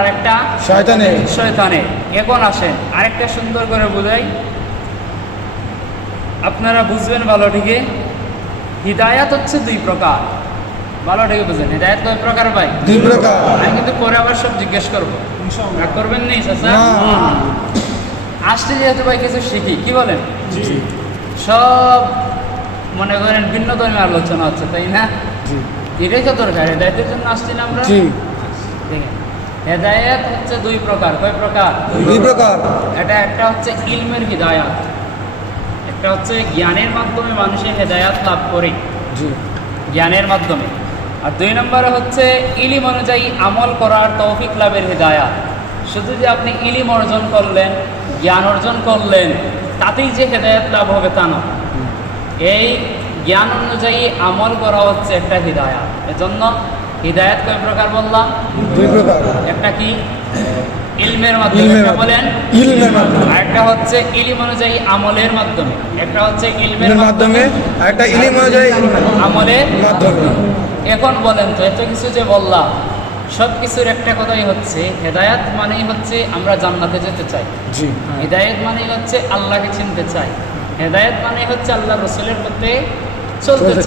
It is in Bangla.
আরেকটা শয়তানের। এখন আসেন আরেকটা সুন্দর করে বুঝাই, আপনারা বুঝবেন ভালো ঠিকই। হিদায়াত হচ্ছে দুই প্রকার, ভালো ঠিকই বুঝেন। হিদায়াত কয় প্রকার ভাই? দুই প্রকার। আমি কিন্তু পরে আবার সব জিজ্ঞেস করবো, রাগ করবেন নেই চাচা? আসলে যেহেতু ভাই কিছু শিখি, কি বলেন? সব মনে করেন ভিন্ন ধর্মের আলোচনা হচ্ছে, তাই না? এটাই তো দরকার, হেদায়েতের জন্য আসছি না আমরা। দেখেন হেদায়েত হচ্ছে দুই প্রকার। কয় প্রকার? দুই প্রকার। এটা একটা হচ্ছে ইলমের হিদায়াত, একটা হচ্ছে জ্ঞানের মাধ্যমে মানুষের হেদায়াত লাভ করে, জ্ঞানের মাধ্যমে। আর দুই নম্বরে হচ্ছে ইলিম অনুযায়ী আমল করার তৌফিক লাভের হিদায়াত। শুধু যে আপনি ইলিম অর্জন করলেন, জ্ঞান অর্জন করলেন, তাতেই যে হেদায়াত লাভ হবে তা না। এই জ্ঞান অনুযায়ী আমল করা হচ্ছে একটা হিদায়াত। এজন্য হিদায়াত কয় প্রকার বললাম? দুই প্রকার। একটা কি? ইলমের মাধ্যমে, বলেন ইলমের মাধ্যমে। আর একটা হচ্ছে ইলম অনুযায়ী আমলের মাধ্যমে। একটা হচ্ছে ইলমের মাধ্যমে, আর একটা ইলম অনুযায়ী আমলের মাধ্যমে। এখন বলেন তো, এত কিছু যে বললাম, সব কিছুর একটা কথাই হচ্ছে হেদায়াত মানেই হচ্ছে আমরা জান্নাতে যেতে চাই। হিদায়াত মানেই হচ্ছে আল্লাহকে চিনতে চাই। হেদায়াত মানে হচ্ছে আল্লাহ রসুলের পথে চলতে চাই।